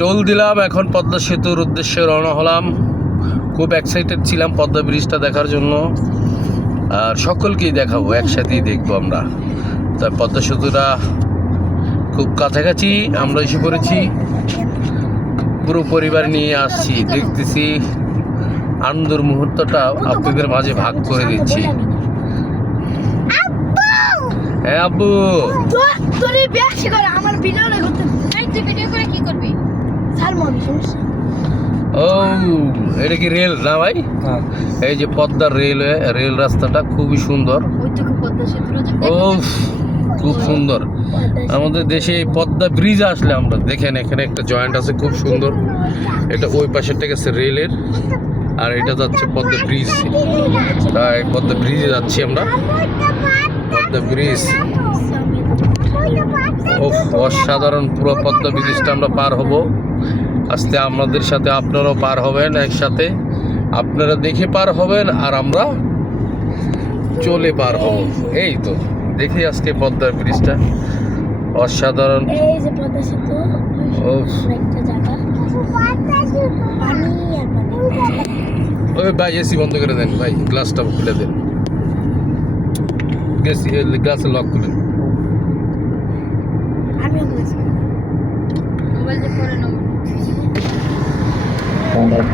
Toll দিলাম, এখন পদ্মা সেতুর উদ্দেশ্যে রওনা হলাম। খুব এক্সাইটেড ছিলাম পদ্মা ব্রিজটা দেখার জন্য, আর সকলকেই দেখাবো, একসাথেই দেখবো আমরা। তাই পদ্মা সেতুটা খুব কাছাকাছি আমরা এসে পড়েছি, পুরো পরিবার নিয়ে আসছি, দেখতেছি আনন্দের মুহূর্তটা আপনাদের মাঝে ভাগ করে দিচ্ছি। হ্যাঁ আব্বু, ও এটা কি রেল না ভাই? এই যে পদ্মার রেল রাস্তাটা খুবই সুন্দর। ও খুব সুন্দর। আমাদের দেশে এই পদ্মা ব্রিজ আসলে আমরা দেখেন এখানে একটা জয়েন্ট আছে, খুব সুন্দর। এটা ওই পাশেরটা গেছে রেলের, আর এটা যাচ্ছে পদ্মা ব্রিজ। তাই পদ্মা ব্রিজে যাচ্ছি আমরা, পদ্মা ব্রিজ। ও অসাধারণ, পুরো পদ্মা ব্রিজটা আমরা পার হব আজকে। আপনাদের সাথে আপনারাও পার হবেন একসাথে, আপনারা দেখে পার হবেন আর আমরা চলে পার হব। এই তো দেখি আজকে পদ্মা ব্রিজটা অসাধারণ। ওই ভাই এসি বন্ধ করে দেন ভাই, গ্লাসটা খুলে দেন, গ্লাসের লক খুলেন। মোবাইল